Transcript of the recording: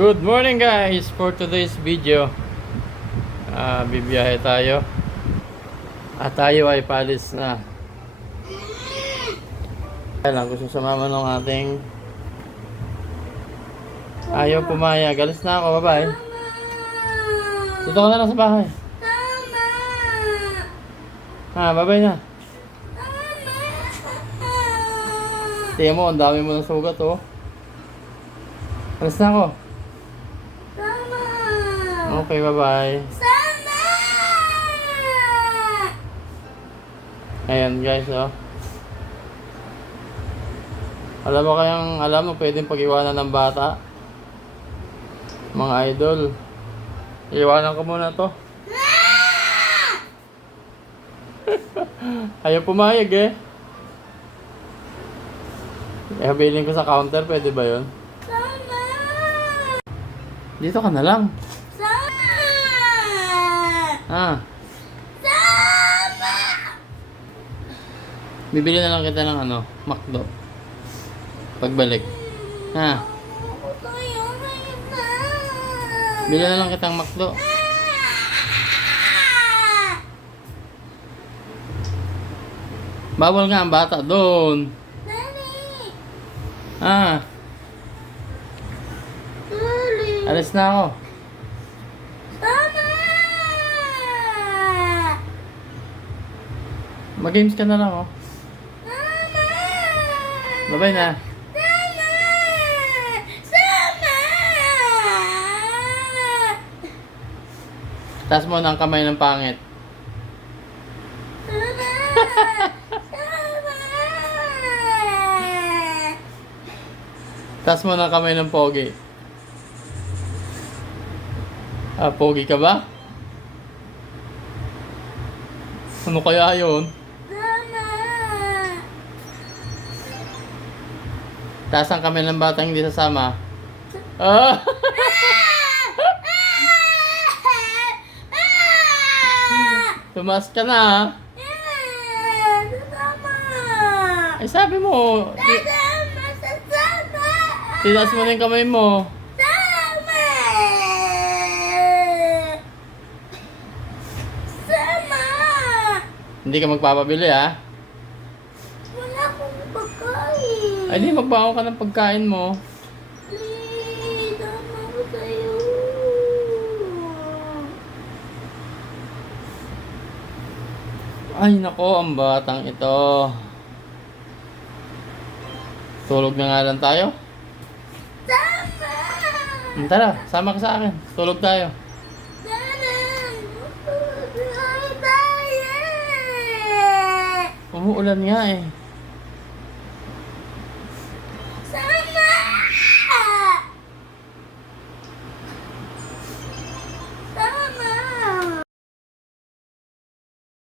Good morning guys! For today's video bibiyahe tayo at tayo ay palis na. Kaya lang gusto sumama ng ating ayaw pumayag. Alis na ako, bye bye. Dito ka na lang sa bahay. Bye bye na. Tingnan mo, ang dami mo ng sugat oh. Alis na ako. Okay, bye-bye. Ayan guys, oh. Alam mo pwedeng pag-iwanan ng bata. Mga idol. Iwanan ko muna to. Ayaw pumayag eh. Habilin ko sa counter, pwede ba yun? Dito ka na lang. Bibili na lang kita ng McDo. Pagbalik. Bili na lang kitang McDo. Bawal nga ang bata doon. Alis na ako. Mag-games ka na lang, oh. Bye-bye na. Taas mo ng kamay ng pangit. Taas mo ng kamay ng pogi. Pogi ka ba? Ano kaya yun? Taas ang kamay ng batang hindi sasama. Tumaas ka na. Ay sabi mo. Titaas mo na yung kamay mo. Hindi ka magpapabili ha? Wala akong pagkain. Ay di magbaon ka ng pagkain mo. Please, tama ko sa'yo. Ay nako, ang batang ito. Tulog na nga lang tayo. Tama! Tara, sama ka sa akin. Tulog tayo. Umuulan nga eh.